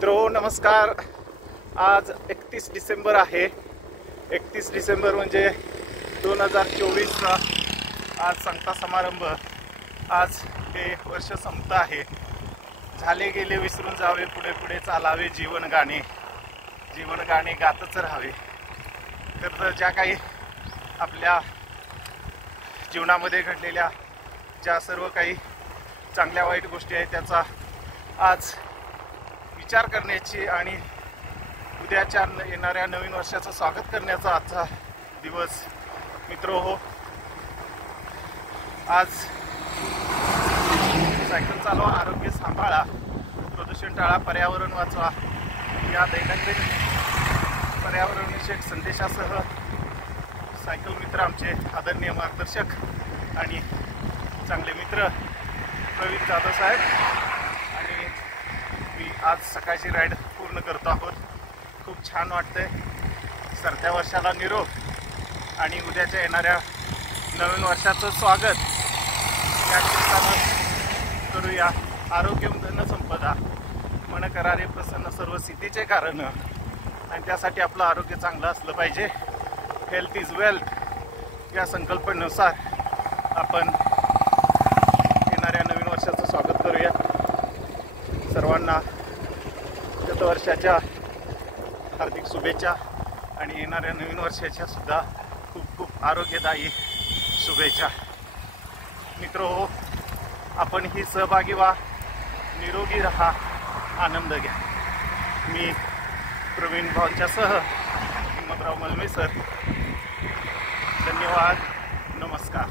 मित्रो नमस्कार। आज 31 डिसेंबर आहे। 31 डिसेंबर म्हणजे 2024चा आज सांगता समारंभ। आज हे वर्ष संपत आहे। झाले गेले विसरून जावे, पुढे पुढे चालावे जीवन गाणे गातच राहावे। तर ज्या काही आपल्या जीवनामध्ये घडलेल्या ज्या सर्व काही चांगल्या वाईट गोष्टी आहेत त्याचा आज विचार करण्याची आणि उद्याच्या येणाऱ्या नवीन वर्षाचं स्वागत करण्याचा आजचा दिवस। मित्रहो, आज सायकल चालवा, आरोग्य सांभाळा, प्रदूषण टाळा, पर्यावरण वाचवा या दैनंदिन पर्यावरणविषयक संदेशासह सायकल मित्र आमचे आदरणीय मार्गदर्शक आणि चांगले मित्र प्रवीण जाधव साहेब आणि मी आज सकाळची राईड पूर्ण करतो आहोत। खूप छान वाटतंय। सरत्या वर्षाला निरोप आणि उद्याच्या येणाऱ्या नवीन वर्षाचं स्वागत या निमित्तानं करूया। आरोग्यम धन संपदा, मन करारे प्रसन्न सर्व सिद्धीचे कारण, आणि त्यासाठी आपलं आरोग्य चांगलं असलं पाहिजे। हेल्थ इज वेल्थ या संकल्पनेनुसार आपण येणाऱ्या नवीन वर्षाचं स्वागत करूया। सर्वांना गतवर्षाच्या हार्दिक शुभेच्छा आणि येणाऱ्या नवीन वर्षाच्या सुद्धा खूप खूप आरोग्यदायी शुभेच्छा। मित्रहो, आपण ही सहभागी व्हा, निरोगी रहा, आनंद घ्या। मी प्रवीण भाऊंच्यासह हिम्मतराव मलमे सर। धन्यवाद, नमस्कार।